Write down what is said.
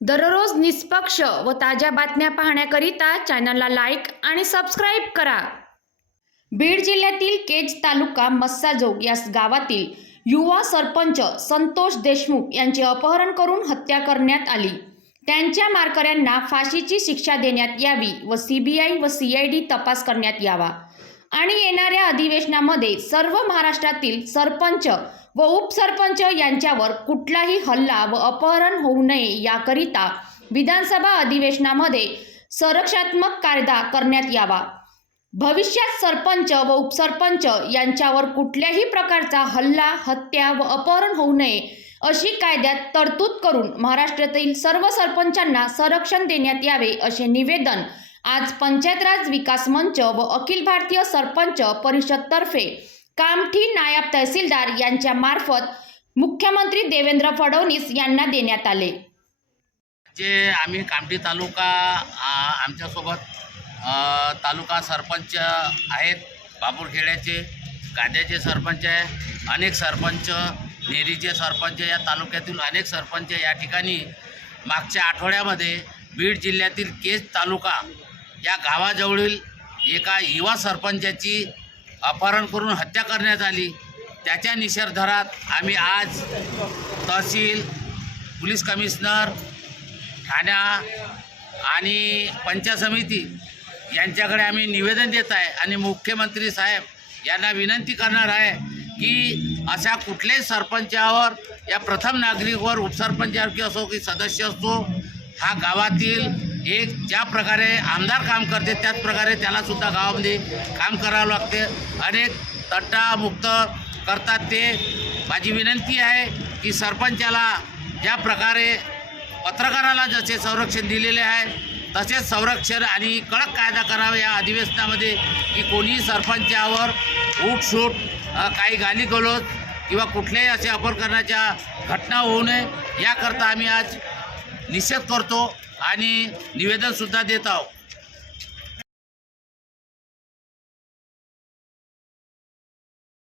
दररोज निष्पक्ष व ताज्या बातम्या पाहण्याकरिता चॅनलला लाईक आणि सबस्क्राईब करा. बीड जिल्ह्यातील केज तालुका मस्साजोग या गावातील युवा सरपंच संतोष देशमुख यांचे अपहरण करून हत्या करण्यात आली. त्यांच्या मारकऱ्यांना फाशीची शिक्षा देण्यात यावी व सीबीआय व सीआयडी तपास करण्यात यावा. आणि येणाऱ्या अधिवेशनामध्ये सर्व महाराष्ट्रातील सरपंच व उपसरपंच यांच्यावर कुठलाही हल्ला व अपहरण होऊ नये याकरिता विधानसभा अधिवेशनामध्ये संरक्षात्मक कायदा करण्यात यावा. भविष्यात सरपंच व उपसरपंच यांच्यावर कुठल्याही प्रकारचा हल्ला हत्या व अपहरण होऊ नये अशी कायद्यात तरतूद करून महाराष्ट्रातील सर्व सरपंचांना संरक्षण देण्यात यावे असे निवेदन आज पंचायत राज विकास मंच व अखिल भारतीय सरपंच परिषदतर्फे कामठी नायब तहसीलदार यांच्या मार्फत मुख्यमंत्री देवेंद्र फडणवीस यांना देण्यात आले. जे आम्ही कामठी तालुका आमच्यासोबत तालुका सरपंच आहेत बापूरखेड्याचे गाद्याचे सरपंच आहे अनेक सरपंच नेरीचे सरपंच या तालुक्यातील अनेक सरपंच या ठिकाणी मागच्या आठवड्यामध्ये बीड जिल्ह्यातील केज तालुका या गावाजवळील एका युवा सरपंचाची अपहरण करून हत्या करण्यात आली. त्याच्या निषेधार्थ आम्ही आज तहसील पोलीस कमिशनर ठाण्या आणि पंचायत समिती यांच्याकडे आम्ही निवेदन देत आहे आणि मुख्यमंत्री साहेब यांना विनंती करणार आहे की अशा कुठल्याही सरपंचावर या प्रथम नागरिकवर उपसरपंचावर की असो की सदस्य असतो हा गावातील एक ज्या प्रकारे आमदार काम करते त्याच प्रकारे त्यालासुद्धा गावामध्ये काम करावं लागते. अनेक तट्टामुक्त करतात ते. माझी विनंती आहे की सरपंचाला ज्या प्रकारे पत्रकाराला जसे संरक्षण दिलेले आहे तसेच संरक्षण आणि कडक कायदा करावा या अधिवेशनामध्ये की कोणीही सरपंचावर उठसूट काही काही गालीगलोच किंवा कुठल्याही असे अपहरणाच्या घटना होऊ नये. याकरता आम्ही आज निषेध करतो आणि निवेदनसुद्धा देत आहोत.